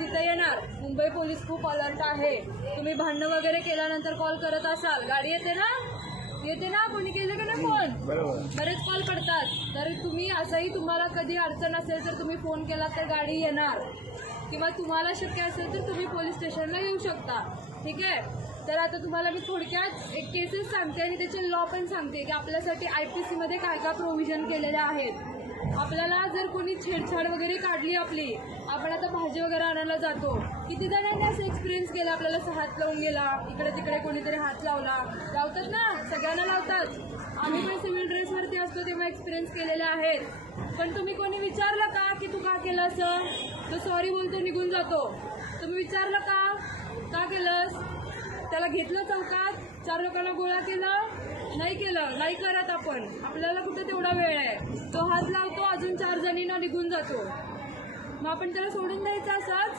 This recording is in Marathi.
तिथे येणार. मुंबई पोलीस खूप अलर्ट आहे. तुम्ही भांडणं वगैरे केल्यानंतर कॉल करत असाल, गाडी येते ना, कोणी केलं का नाही फोन? बरेच कॉल पडतात. तर तुम्ही असंही तुम्हाला कधी अडचण असेल तर तुम्ही फोन केला तर गाडी येणार, किंवा तुम्हाला शक्य असेल तर तुम्ही पोलीस स्टेशनला येऊ शकता. ठीक आहे. तर आता तुम्हाला मी थोडक्यात एक केसेस सांगते आणि त्याचे लॉ पण सांगते की आपल्यासाठी IPC मध्ये काय काय प्रोव्हिजन केलेले आहेत. आपल्याला जर कोणी छेडछाड वगैरे काढली आपली, आपण आता भाजी वगैरे आणायला जातो, किती जणांनी असं एक्सपिरियन्स केला, आपल्याला हात लावून गेला, इकडे तिकडे कोणीतरी हात लावतात ना, सगळ्यांना लावतात. आम्ही पण सिव्हिल ड्रेसवरती असतो तेव्हा एक्सपिरियन्स केलेले आहेत. पण तुम्ही कोणी विचारलं का की तू का केलं असं? तो सॉरी बोलतो, निघून जातो. तुम्ही विचारलं का केलंस? त्याला घेतलं चौकात, 4 लोकांना गोळा केलं? नाही केलं, नाही करत आपण. आपल्याला कुठे तेवढा वेळ आहे? तो हात लावतो, अजून 4 जणींना निघून जातो. मग आपण त्याला सोडून द्यायचं असंच?